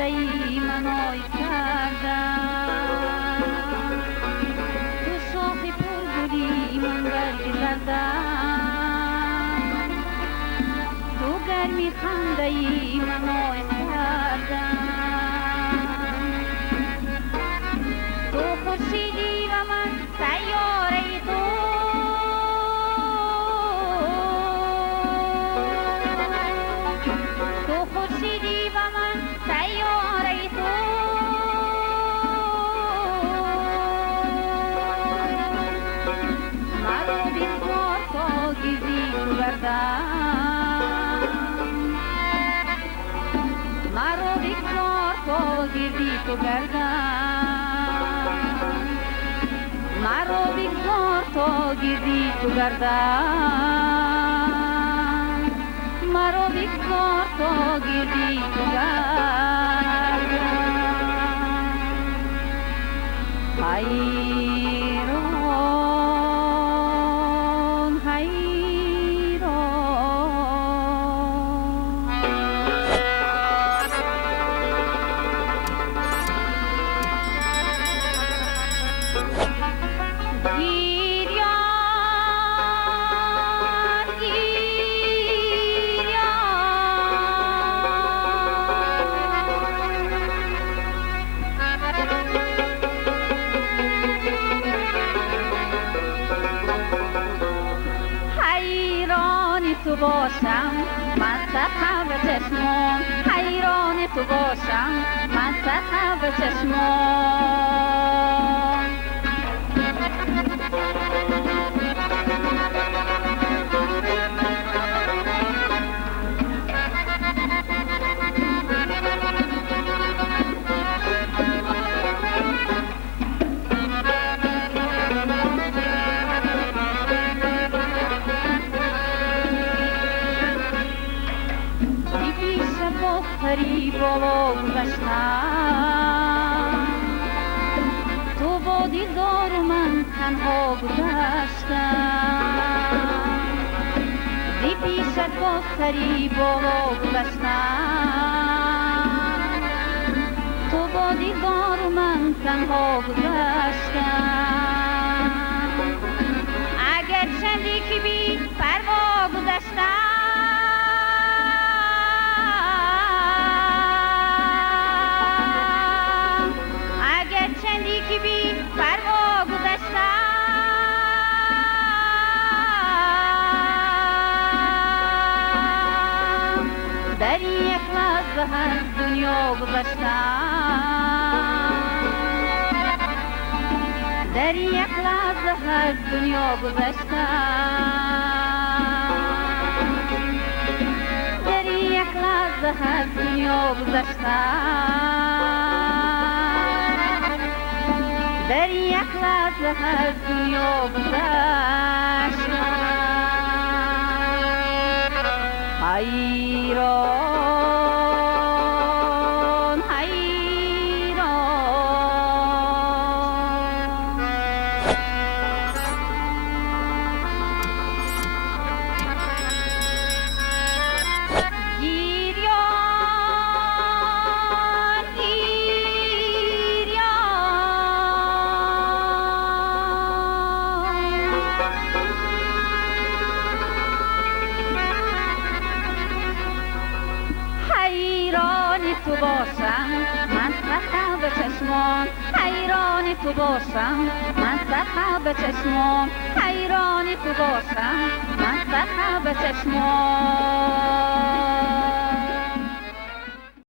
خنده ای منای کردم، تو شاخ پرگلی من برگ زدم، تو گرمی خنده ای منای کردم، تو خورشیدی و من سیاره تو، تو خورشیدی و من سیاره تو، مرا بگذار تا گردی تو گردم، مرا بگذار تا گردی تو گردم، مرا بگذار تا گردی تو گردم، مرا بگذار تا گردی تو گردم. حیران حیران گیریان حیران تو باشم من سحر چشمان، حیران تو باشم من سحر چشمان، باختری بالا گذشتم، تو با دیدار من تنها گذشتم، زی پیشت باختری بالا گذشتم، تو با دیدار من تنها گذشتم، اگر چندی که بی پروا گذشتم، که بی پروا گذشتم، در یک لحظه از دنیا گذشتم، در یک لحظه از دنیا گذشتم، در یک لحظه از دنیا گذشتم، در یک لحظه از دنیا گذشتم. حیران حیران گیریان حیران تو باشم من سحر به چشمان، حیران تو باشم من سحر به چشمان، حیران تو باشم من سحر به چشمان.